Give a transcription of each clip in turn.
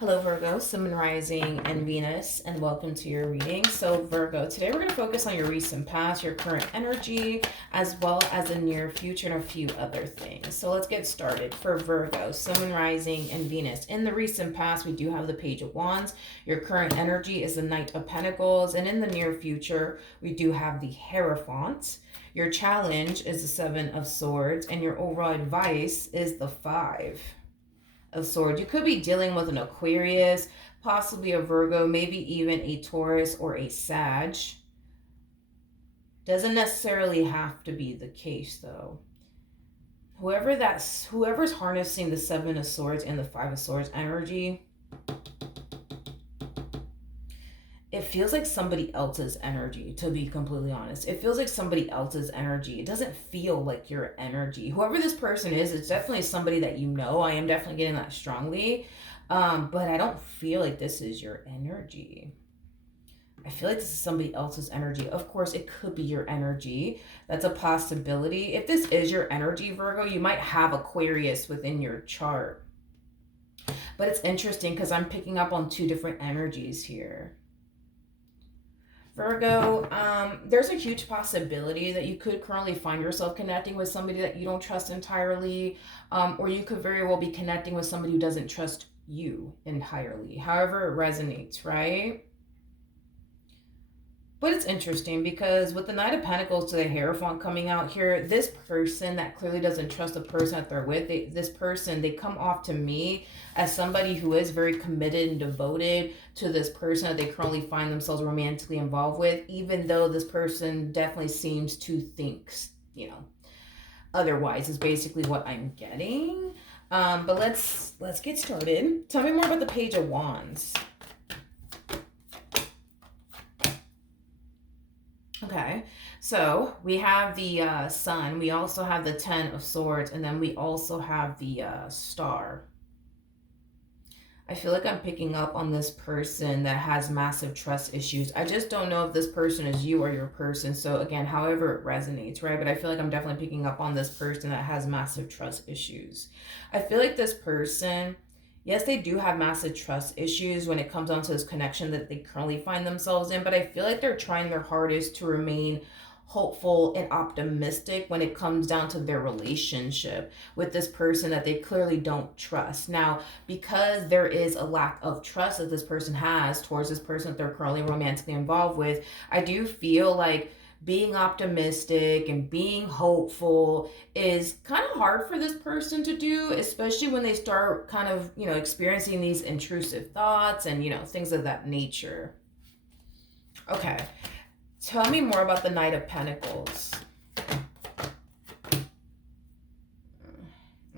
Hello, Virgo, Sun, Moon, Rising, and Venus, and welcome to your reading. So, Virgo, today we're going to focus on your recent past, your current energy, as well as the near future and a few other things. So, let's get started. For Virgo, Sun, Moon, Rising, and Venus. In the recent past, we do have the Page of Wands. Your current energy is the Knight of Pentacles. And in the near future, we do have the Hierophant. Your challenge is the Seven of Swords, and your overall advice is the Five of Swords. You could be dealing with an Aquarius, possibly a Virgo, maybe even a Taurus or a Sag. Doesn't necessarily have to be the case though. Whoever's harnessing the Seven of Swords and the Five of Swords energy, it feels like somebody else's energy, to be completely honest. It feels like somebody else's energy. It doesn't feel like your energy. Whoever this person is, it's definitely somebody that you know. I am definitely getting that strongly. But I don't feel like this is your energy. I feel like this is somebody else's energy. Of course, it could be your energy. That's a possibility. If this is your energy, Virgo, you might have Aquarius within your chart. But it's interesting because I'm picking up on two different energies here. Virgo, there's a huge possibility that you could currently find yourself connecting with somebody that you don't trust entirely, or you could very well be connecting with somebody who doesn't trust you entirely. However it resonates, right? But it's interesting because with the Knight of Pentacles to the Hierophant coming out here, this person that clearly doesn't trust the person that they're with, they come off to me as somebody who is very committed and devoted to this person that they currently find themselves romantically involved with, even though this person definitely seems to think, otherwise is basically what I'm getting. But let's get started. Tell me more about the Page of Wands. Okay, so we have the Sun, we also have the Ten of Swords, and then we also have the Star. I feel like I'm picking up on this person that has massive trust issues. I just don't know if this person is you or your person. So again, however it resonates, right? But I feel like I'm definitely picking up on this person that has massive trust issues. I feel like this person, yes, they do have massive trust issues when it comes down to this connection that they currently find themselves in, but I feel like they're trying their hardest to remain hopeful and optimistic when it comes down to their relationship with this person that they clearly don't trust. Now, because there is a lack of trust that this person has towards this person that they're currently romantically involved with, I do feel like being optimistic and being hopeful is kind of hard for this person to do, especially when they start kind of, experiencing these intrusive thoughts and, things of that nature. Okay. Tell me more about the Knight of Pentacles.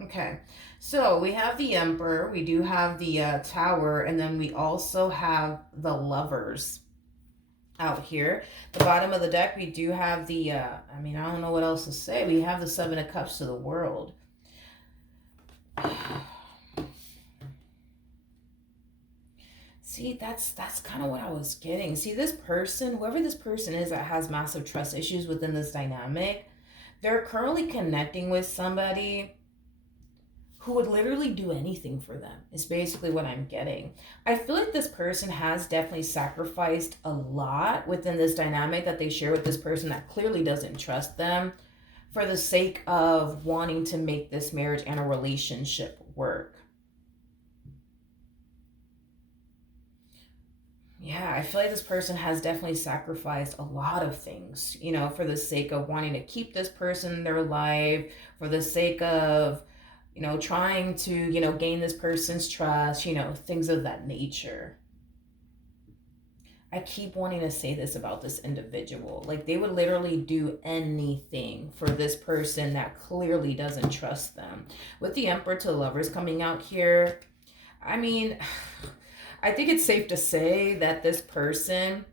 Okay. So we have the Emperor, we do have the Tower, and then we also have the Lovers out here. The bottom of the deck, we do have the, I don't know what else to say. We have the Seven of Cups to the World. See, that's kind of what I was getting. See, this person, whoever this person is that has massive trust issues within this dynamic, they're currently connecting with somebody who would literally do anything for them, is basically what I'm getting. I feel like this person has definitely sacrificed a lot within this dynamic that they share with this person that clearly doesn't trust them for the sake of wanting to make this marriage and a relationship work. Yeah, I feel like this person has definitely sacrificed a lot of things, for the sake of wanting to keep this person in their life, for the sake of, trying to, gain this person's trust, things of that nature. I keep wanting to say this about this individual. Like, they would literally do anything for this person that clearly doesn't trust them. With the Emperor to Lovers coming out here, I think it's safe to say that this person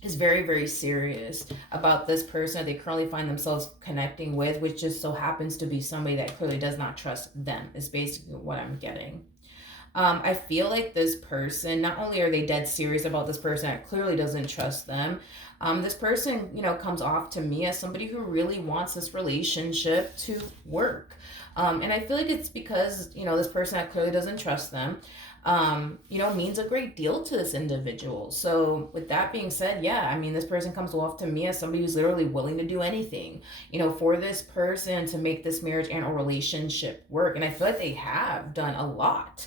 is very, very serious about this person that they currently find themselves connecting with, which just so happens to be somebody that clearly does not trust them, is basically what I'm getting. I feel like this person, not only are they dead serious about this person that clearly doesn't trust them, this person, comes off to me as somebody who really wants this relationship to work. And I feel like it's because, this person that clearly doesn't trust them, means a great deal to this individual. So with that being said, yeah, I mean, this person comes off to me as somebody who's literally willing to do anything, for this person to make this marriage and a relationship work. And I feel like they have done a lot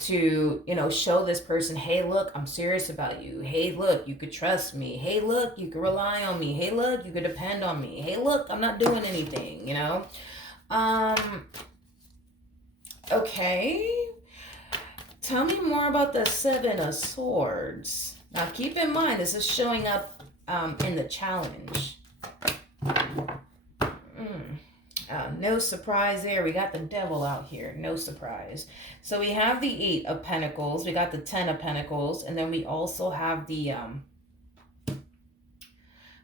to, show this person, hey, look, I'm serious about you. Hey, look, you could trust me. Hey, look, you could rely on me. Hey, look, you could depend on me. Hey, look, I'm not doing anything. Um, okay. Tell me more about the Seven of Swords. Now, keep in mind, this is showing up in the challenge. No surprise there. We got the devil out here. No surprise. So we have the Eight of Pentacles. We got the Ten of Pentacles. And then we also have the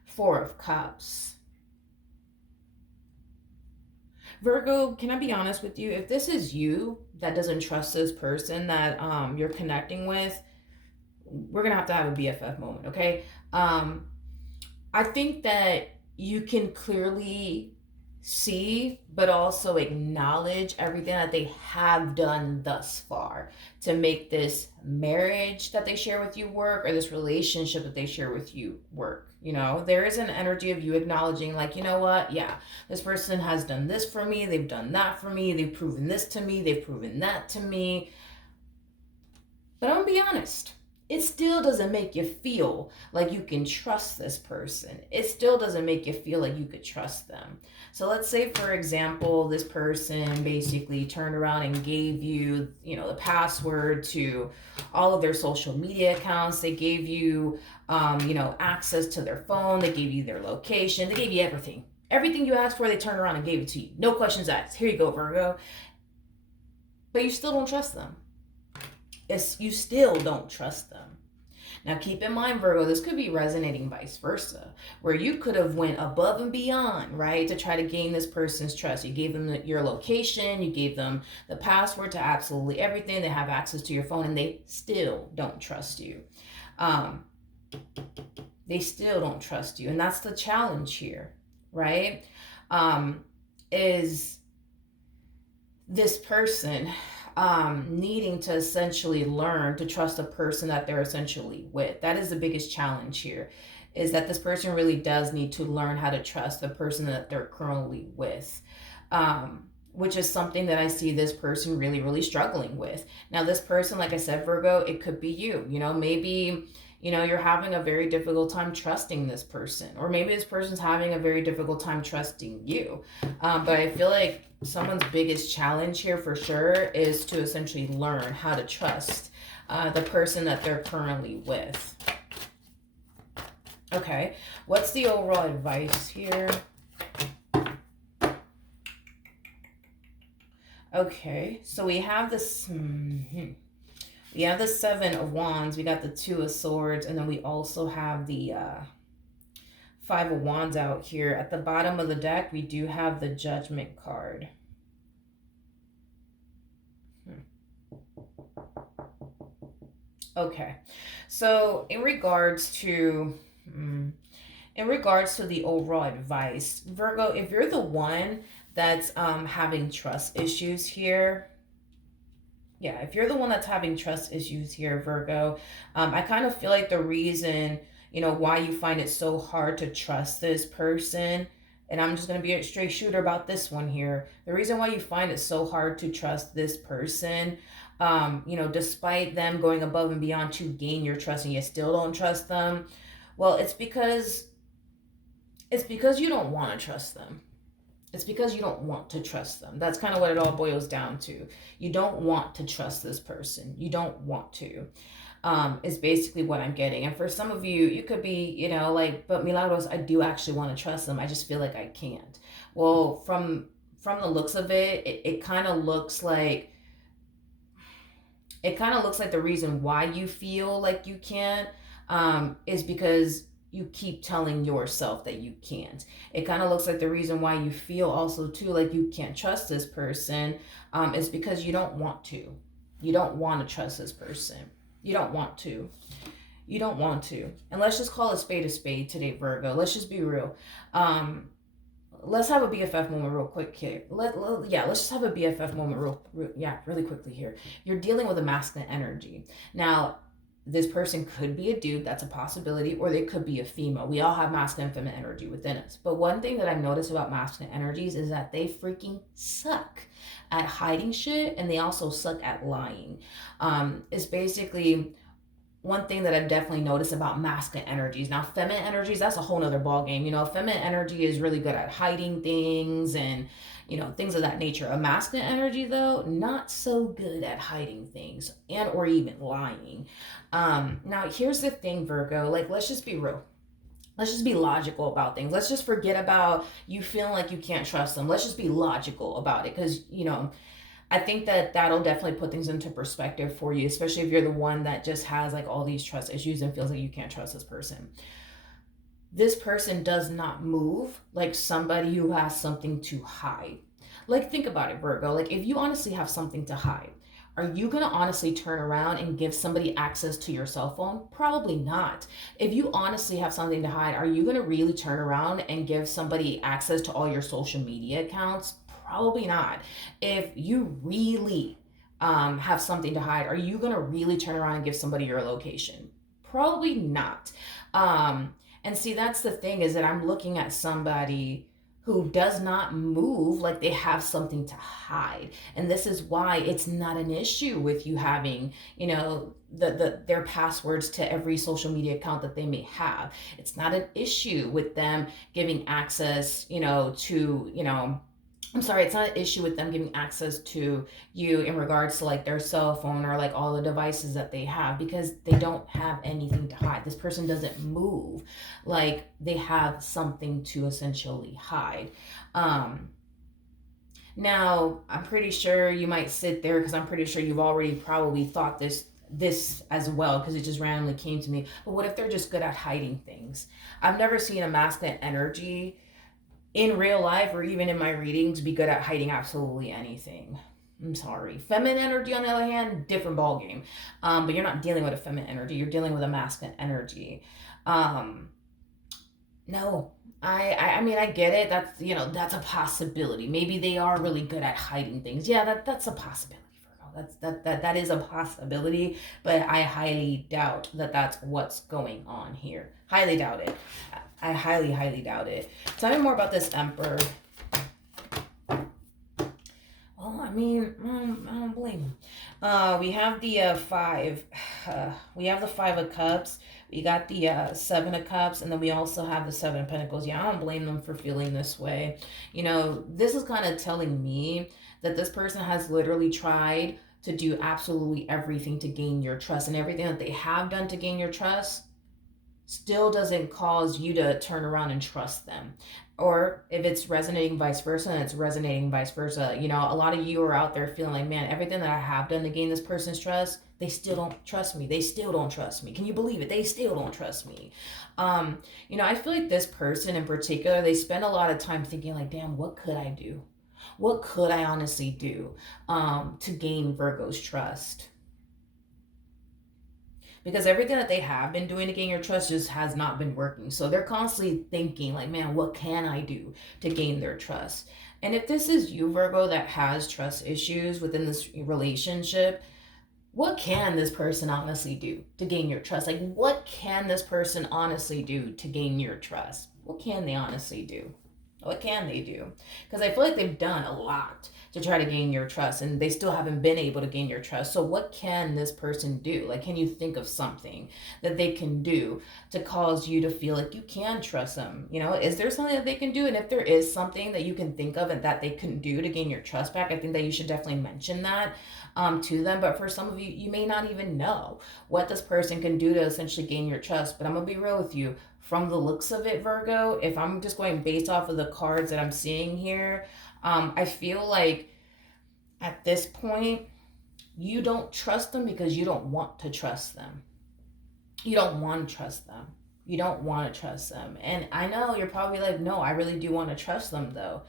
Four of Cups. Virgo, can I be honest with you? If this is you that doesn't trust this person that you're connecting with, we're going to have a BFF moment, okay? I think that you can clearly see, but also acknowledge everything that they have done thus far to make this marriage that they share with you work, or this relationship that they share with you work. There is an energy of you acknowledging, like, you know what? Yeah, this person has done this for me. They've done that for me. They've proven this to me. They've proven that to me. But I'm going to be honest. It still doesn't make you feel like you can trust this person. It still doesn't make you feel like you could trust them. So let's say, for example, this person basically turned around and gave you, the password to all of their social media accounts. They gave you, access to their phone. They gave you their location. They gave you everything. Everything you asked for, they turned around and gave it to you. No questions asked. Here you go, Virgo. But you still don't trust them. You still don't trust them. Now keep in mind, Virgo, this could be resonating vice versa, where you could have went above and beyond, right, to try to gain this person's trust. You gave them your location, you gave them the password to absolutely everything. They have access to your phone, and they still don't trust you. They still don't trust you, and that's the challenge here, right? Is this person needing to essentially learn to trust the person that they're essentially with. That is the biggest challenge here, is that this person really does need to learn how to trust the person that they're currently with, which is something that I see this person really, really struggling with. Now, this person, like I said, Virgo, it could be you. Maybe you're having a very difficult time trusting this person, or maybe this person's having a very difficult time trusting you. But I feel like someone's biggest challenge here for sure is to essentially learn how to trust the person that they're currently with. Okay, what's the overall advice here? Okay, so we have this... We have the Seven of Wands, we got the Two of Swords, and then we also have the Five of Wands out here. At the bottom of the deck, we do have the Judgment card. Okay, so in regards to the overall advice, Virgo, if you're the one that's having trust issues here, if you're the one that's having trust issues here, Virgo, I kind of feel like the reason, why you find it so hard to trust this person, and I'm just going to be a straight shooter about this one here. The reason why you find it so hard to trust this person, despite them going above and beyond to gain your trust and you still don't trust them, well, it's because you don't want to trust them. It's because you don't want to trust them. That's kind of what it all boils down to. You don't want to trust this person. You don't want to. Is basically what I'm getting. And for some of you, you could be, but Milagros, I do actually want to trust them. I just feel like I can't. Well, from the looks of it, it kind of looks like the reason why you feel like you can't is because you keep telling yourself that you can't. It kind of looks like the reason why you feel also too like you can't trust this person is because you don't want to. You don't want to trust this person. You don't want to. You don't want to. And let's just call a spade today, Virgo. Let's just be real. let's have a BFF moment real quick here. Yeah, let's just have a BFF moment really quickly here. You're dealing with a masculine energy. Now, this person could be a dude, that's a possibility, or they could be a female. We all have masculine and feminine energy within us. But one thing that I've noticed about masculine energies is that they freaking suck at hiding shit, and they also suck at lying. It's basically one thing that I've definitely noticed about masculine energies. Now, feminine energies, that's a whole nother ball game. You know, feminine energy is really good at hiding things and, you know, things of that nature. A masculine energy, though, not so good at hiding things and or even lying. Now, here's the thing, Virgo. Like, let's just be real. Let's just be logical about things. Let's just forget about you feeling like you can't trust them. Let's just be logical about it because, you know, I think that that'll definitely put things into perspective for you, especially if you're the one that just has like all these trust issues and feels like you can't trust this person. This person does not move like somebody who has something to hide. Like, think about it, Virgo. Like, if you honestly have something to hide, are you going to honestly turn around and give somebody access to your cell phone? Probably not. If you honestly have something to hide, are you going to really turn around and give somebody access to all your social media accounts? Probably not. If you really have something to hide, are you going to really turn around and give somebody your location? Probably not. And see, that's the thing is that I'm looking at somebody who does not move like they have something to hide. And this is why it's not an issue with you having, you know, their passwords to every social media account that they may have. It's not an issue with them giving access, you know, to, you know, I'm sorry, it's not an issue with them giving access to you in regards to like their cell phone or like all the devices that they have because they don't have anything to hide. This person doesn't move like they have something to essentially hide. Um, Now, I'm pretty sure you might sit there because I'm pretty sure you've already probably thought this as well because it just randomly came to me. But what if they're just good at hiding things? I've never seen a masculine energy in real life or even in my readings be good at hiding absolutely anything. I'm sorry. Feminine energy, on the other hand, different ball game. But you're not dealing with a feminine energy. You're dealing with a masculine energy. Um, no, I mean, I get it. That's, you know, that's a possibility. Maybe they are really good at hiding things. Yeah, that's a possibility. That is a possibility, but I highly doubt that that's what's going on here. Highly doubt it. I highly doubt it. Tell me more about this Emperor. Well, I mean, I don't blame him. We have the five. We have the 5 of Cups. We got the 7 of Cups, and then we also have the 7 of Pentacles. Yeah, I don't blame them for feeling this way. You know, this is kind of telling me that this person has literally tried to do absolutely everything to gain your trust, and everything that they have done to gain your trust still doesn't cause you to turn around and trust them. Or if it's resonating vice versa, and it's resonating vice versa. You know, a lot of you are out there feeling like, man, everything that I have done to gain this person's trust, they still don't trust me. They still don't trust me. Can you believe it? They still don't trust me. You know, I feel like this person in particular, they spend a lot of time thinking like, damn, what could I do? What could I honestly do to gain Virgo's trust? Because everything that they have been doing to gain your trust just has not been working. So they're constantly thinking like, man, what can I do to gain their trust? And if this is you, Virgo, that has trust issues within this relationship, what can this person honestly do to gain your trust? Like, what can this person honestly do to gain your trust? What can they honestly do? What can they do? Because I feel like they've done a lot to try to gain your trust and they still haven't been able to gain your trust. So what can this person do? Like, can you think of something that they can do to cause you to feel like you can trust them? You know, is there something that they can do? And if there is something that you can think of and that they can do to gain your trust back, I think that you should definitely mention that to them. But for some of you, you may not even know what this person can do to essentially gain your trust. But I'm going to be real with you. From the looks of it, Virgo, if I'm just going based off of the cards that I'm seeing here, I feel like at this point, you don't trust them because you don't want to trust them. You don't want to trust them. You don't want to trust them. And I know you're probably like, no, I really do want to trust them though.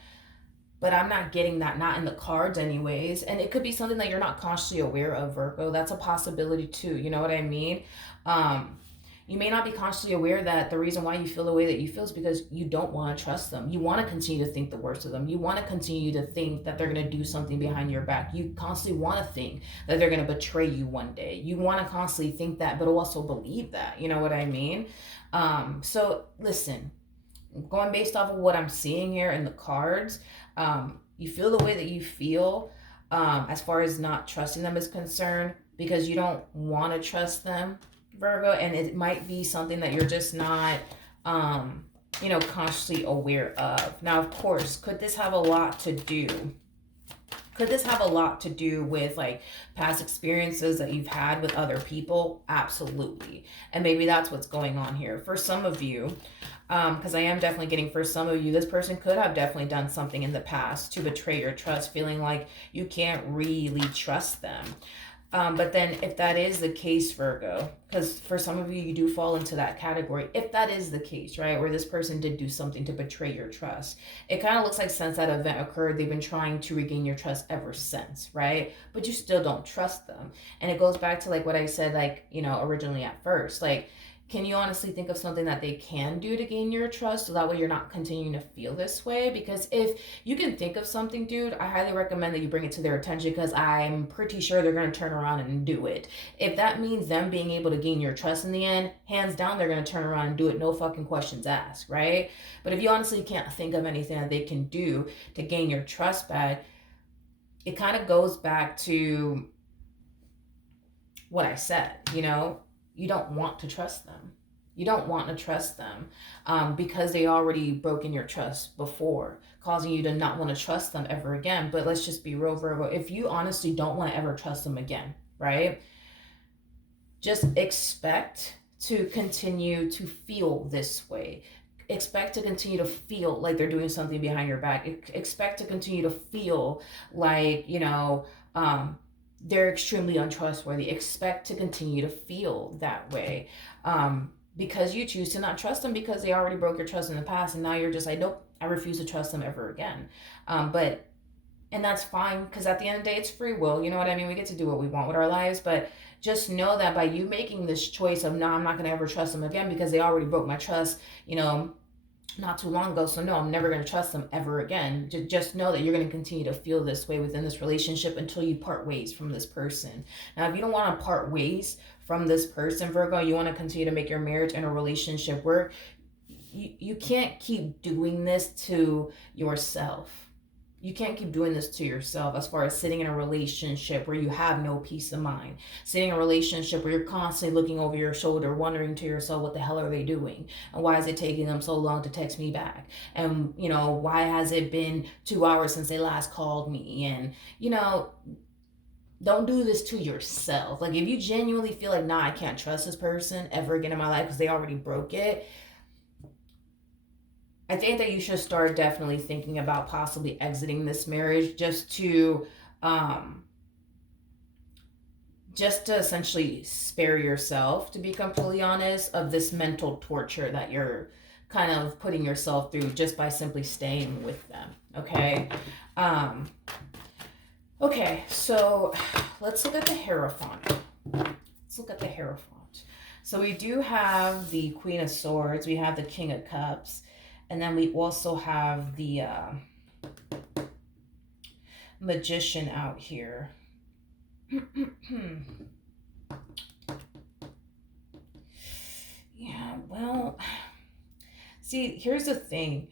But I'm not getting that, not in the cards anyways. And it could be something that you're not consciously aware of, Virgo. That's a possibility too. You know what I mean? Um, You may not be consciously aware that the reason why you feel the way that you feel is because you don't want to trust them. You want to continue to think the worst of them. You want to continue to think that they're going to do something behind your back. You constantly want to think that they're going to betray you one day. You want to constantly think that, but also believe that. You know what I mean? So listen, going based off of what I'm seeing here in the cards, you feel the way that you feel as far as not trusting them is concerned because you don't want to trust them, Virgo, and it might be something that you're just not, consciously aware of. Now, of course, could this have a lot to do? Could this have a lot to do with like past experiences that you've had with other people? Absolutely. And maybe that's what's going on here. For some of you, because I am definitely getting for some of you, this person could have definitely done something in the past to betray your trust, feeling like you can't really trust them. But then if that is the case, Virgo, because for some of you, you do fall into that category. If that is the case, right, where this person did do something to betray your trust, it kind of looks like since that event occurred, they've been trying to regain your trust ever since, right? But you still don't trust them. And it goes back to like what I said, like, originally at first, like, can you honestly think of something that they can do to gain your trust so that way you're not continuing to feel this way? Because if you can think of something, dude, I highly recommend that you bring it to their attention because I'm pretty sure they're going to turn around and do it. If that means them being able to gain your trust in the end, hands down, they're going to turn around and do it. No fucking questions asked, right? But if you honestly can't think of anything that they can do to gain your trust back, it kind of goes back to what I said, you don't want to trust them. You don't want to trust them because they already broken your trust before, causing you to not want to trust them ever again. But let's just be real, Virgo. If you honestly don't want to ever trust them again, right? Just expect to continue to feel this way. Expect to continue to feel like they're doing something behind your back. Expect to continue to feel like, they're extremely untrustworthy. Expect to continue to feel that way because you choose to not trust them because they already broke your trust in the past. And now you're just like, nope, I refuse to trust them ever again. And that's fine because at the end of the day, it's free will. You know what I mean? We get to do what we want with our lives. But just know that by you making this choice of, no, I'm not going to ever trust them again because they already broke my trust, not too long ago. So no, I'm never going to trust them ever again. Just know that you're going to continue to feel this way within this relationship until you part ways from this person. Now, if you don't want to part ways from this person, Virgo, you want to continue to make your marriage and a relationship work, you can't keep doing this to yourself. You can't keep doing this to yourself as far as sitting in a relationship where you have no peace of mind. Sitting in a relationship where you're constantly looking over your shoulder, wondering to yourself, what the hell are they doing? And why is it taking them so long to text me back? And, why has it been 2 hours since they last called me? And, don't do this to yourself. Like, if you genuinely feel like, nah, I can't trust this person ever again in my life because they already broke it, I think that you should start definitely thinking about possibly exiting this marriage just to essentially spare yourself, to be completely honest, of this mental torture that you're kind of putting yourself through just by simply staying with them. Okay. Okay. So let's look at the Hierophant. So we do have the Queen of Swords. We have the King of Cups. And then we also have the Magician out here. Yeah, well, see, here's the thing.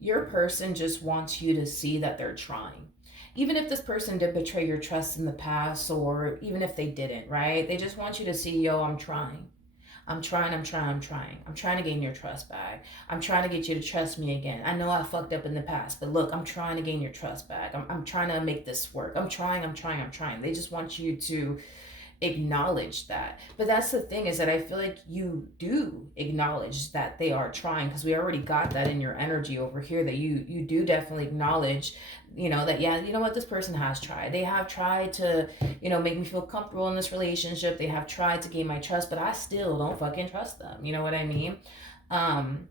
Your person just wants you to see that they're trying. Even if this person did betray your trust in the past, or even if they didn't, right? They just want you to see, yo, I'm trying. I'm trying to gain your trust back. I'm trying to get you to trust me again. I know I fucked up in the past, but look, I'm trying to gain your trust back. I'm trying to make this work. I'm trying. They just want you to acknowledge that. But that's the thing, is that I feel like you do acknowledge that they are trying, because we already got that in your energy over here, that you do definitely acknowledge, that, yeah, you know what, this person has tried. They have tried to, make me feel comfortable in this relationship. They have tried to gain my trust, but I still don't fucking trust them. You know what I mean? And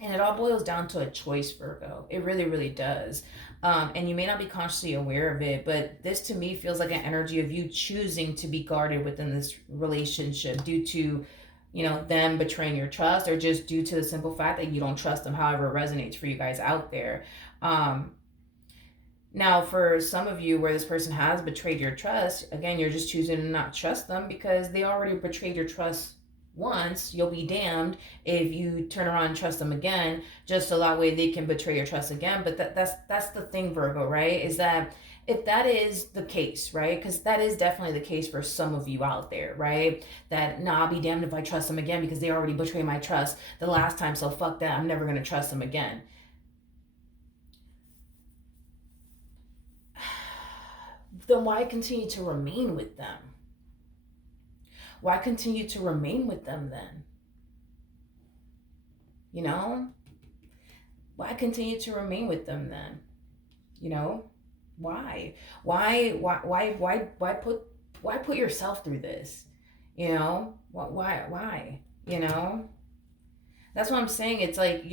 it all boils down to a choice, Virgo. It really, really does. And you may not be consciously aware of it, but this to me feels like an energy of you choosing to be guarded within this relationship due to them betraying your trust, or just due to the simple fact that you don't trust them, however it resonates for you guys out there. Um, Now, for some of you where this person has betrayed your trust, again, you're just choosing to not trust them because they already betrayed your trust once. You'll be damned if you turn around and trust them again, just so that way they can betray your trust again. But that's the thing, Virgo, right? Is that if that is the case, right? Because that is definitely the case for some of you out there, right? That, nah, I'll be damned if I trust them again because they already betrayed my trust the last time, so fuck that. I'm never going to trust them again. Then why continue to remain with them? Why continue to remain with them then? You know? Why continue to remain with them then? You know? Why? Why put yourself through this? Why? You know? That's what I'm saying. It's like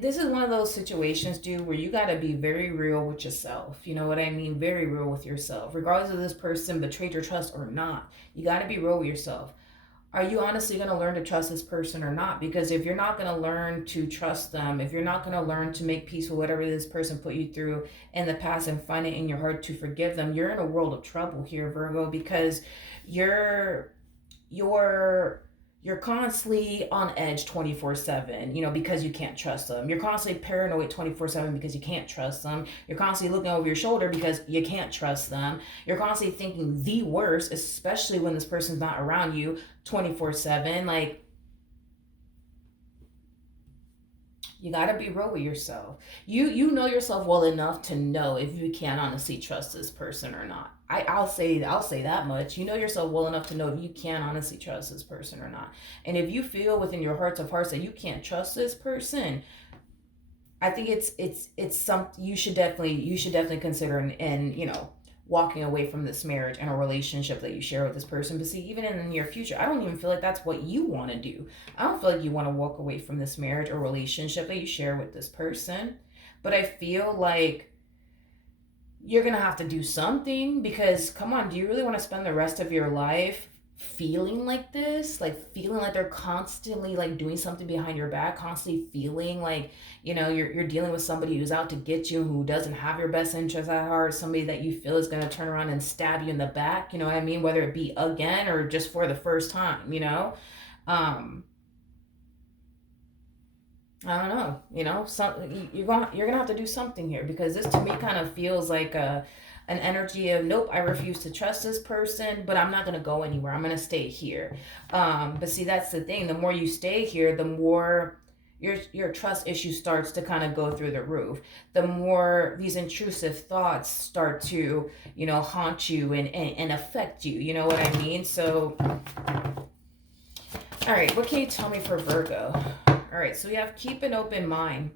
this is one of those situations, dude, where you got to be very real with yourself. You know what I mean? Very real with yourself. Regardless of this person betrayed your trust or not, you got to be real with yourself. Are you honestly going to learn to trust this person or not? Because if you're not going to learn to trust them, if you're not going to learn to make peace with whatever this person put you through in the past and find it in your heart to forgive them, you're in a world of trouble here, Virgo, because you're you're you're constantly on edge 24/7, because you can't trust them. You're constantly paranoid 24/7 because you can't trust them. You're constantly looking over your shoulder because you can't trust them. You're constantly thinking the worst, especially when this person's not around you 24/7. Like, you got to be real with yourself. You know yourself well enough to know if you can honestly trust this person or not. I'll say that much. You know yourself well enough to know if you can honestly trust this person or not. And if you feel within your hearts of hearts that you can't trust this person, I think it's something you should definitely consider, and walking away from this marriage and a relationship that you share with this person. But see, even in the near future, I don't even feel like that's what you want to do. I don't feel like you want to walk away from this marriage or relationship that you share with this person. But I feel like you're gonna have to do something, because come on, do you really want to spend the rest of your life feeling like this, like feeling like they're constantly like doing something behind your back, constantly feeling like you're dealing with somebody who's out to get you, who doesn't have your best interest at heart, somebody that you feel is going to turn around and stab you in the back, you know what I mean, whether it be again or just for the first time. um I don't know. You're gonna have to do something here, because this to me kind of feels like an energy of, nope, I refuse to trust this person, but I'm not gonna go anywhere. I'm gonna stay here. But see, that's the thing. The more you stay here, the more your trust issue starts to kind of go through the roof. The more these intrusive thoughts start to haunt you and affect you. You know what I mean? So, all right, what can you tell me for Virgo? All right, so we have keep an open mind.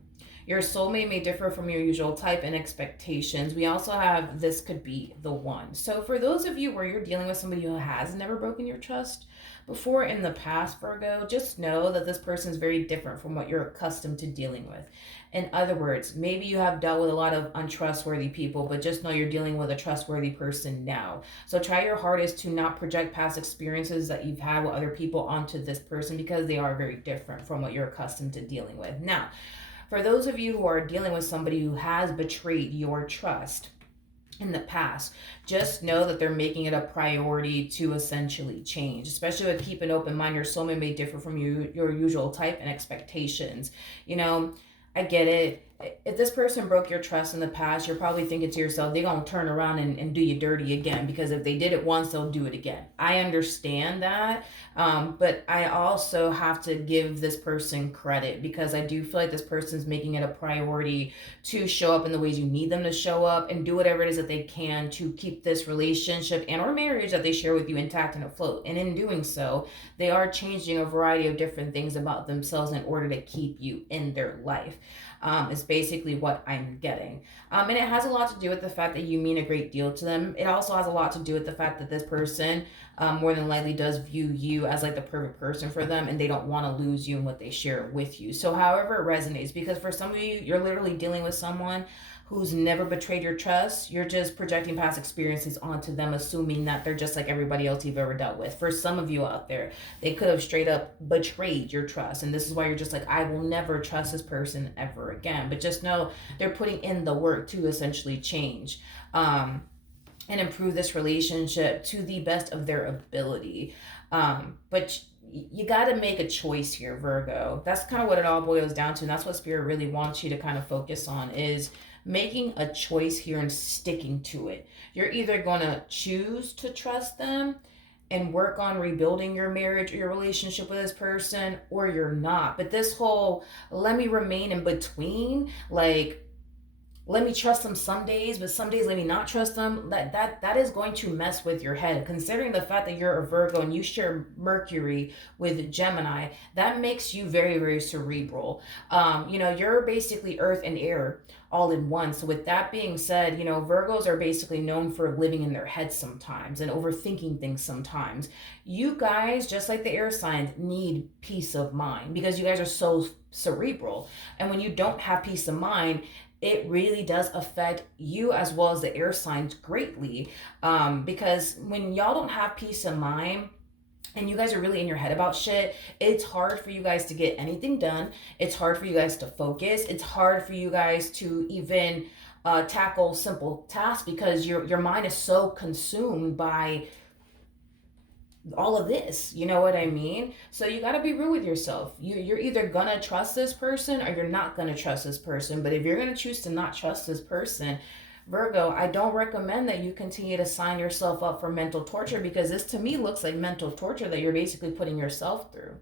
Your soulmate may differ from your usual type and expectations. We also have this could be the one. So for those of you where you're dealing with somebody who has never broken your trust before in the past, Virgo, just know that this person is very different from what you're accustomed to dealing with. In other words, maybe you have dealt with a lot of untrustworthy people, but just know you're dealing with a trustworthy person now. So try your hardest to not project past experiences that you've had with other people onto this person, because they are very different from what you're accustomed to dealing with. Now, for those of you who are dealing with somebody who has betrayed your trust in the past, just know that they're making it a priority to essentially change, especially with keep an open mind. Your soulmate may differ from your usual type and expectations. I get it. If this person broke your trust in the past, you're probably thinking to yourself, they're going to turn around and do you dirty again, because if they did it once, they'll do it again. I understand that. But I also have to give this person credit, because I do feel like this person's making it a priority to show up in the ways you need them to show up and do whatever it is that they can to keep this relationship and or marriage that they share with you intact and afloat. And in doing so, they are changing a variety of different things about themselves in order to keep you in their life. Is basically what I'm getting. And it has a lot to do with the fact that you mean a great deal to them. It also has a lot to do with the fact that this person more than likely does view you as like the perfect person for them, and they don't want to lose you in what they share with you. So however it resonates, because for some of you, you're literally dealing with someone who's never betrayed your trust, you're just projecting past experiences onto them, assuming that they're just like everybody else you've ever dealt with. For some of you out there, they could have straight up betrayed your trust. And this is why you're just like, I will never trust this person ever again. But just know they're putting in the work to essentially change. And improve this relationship to the best of their ability. But you got to make a choice here, Virgo. That's kind of what it all boils down to, and that's what Spirit really wants you to kind of focus on, is making a choice here and sticking to it. You're either going to choose to trust them and work on rebuilding your marriage or your relationship with this person, or you're not. But this whole let me remain in between, like, let me trust them some days, but some days let me not trust them. That is going to mess with your head. Considering the fact that you're a Virgo and you share Mercury with Gemini, that makes you very, very cerebral. You're basically Earth and air all in one. So with that being said, Virgos are basically known for living in their heads sometimes and overthinking things sometimes. You guys, just like the air signs, need peace of mind because you guys are so cerebral. And when you don't have peace of mind, it really does affect you as well as the air signs greatly. Because when y'all don't have peace of mind and you guys are really in your head about shit, it's hard for you guys to get anything done. It's hard for you guys to focus. It's hard for you guys to even tackle simple tasks because your mind is so consumed by all of this, you know what I mean? So you got to be real with yourself. You're either gonna trust this person or you're not gonna trust this person. But if you're gonna choose to not trust this person, Virgo, I don't recommend that you continue to sign yourself up for mental torture, because this to me looks like mental torture that you're basically putting yourself through,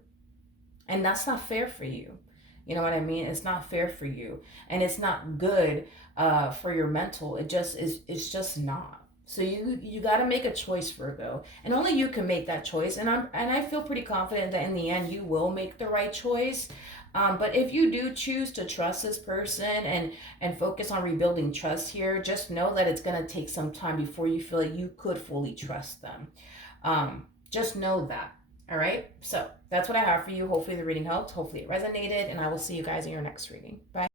and that's not fair for you. You know what I mean? It's not fair for you, and it's not good for your mental. It just is. It's just not. So you got to make a choice, Virgo, and only you can make that choice. And I feel pretty confident that in the end you will make the right choice. But if you do choose to trust this person and focus on rebuilding trust here, just know that it's gonna take some time before you feel like you could fully trust them. Just know that. All right. So that's what I have for you. Hopefully the reading helped. Hopefully it resonated, and I will see you guys in your next reading. Bye.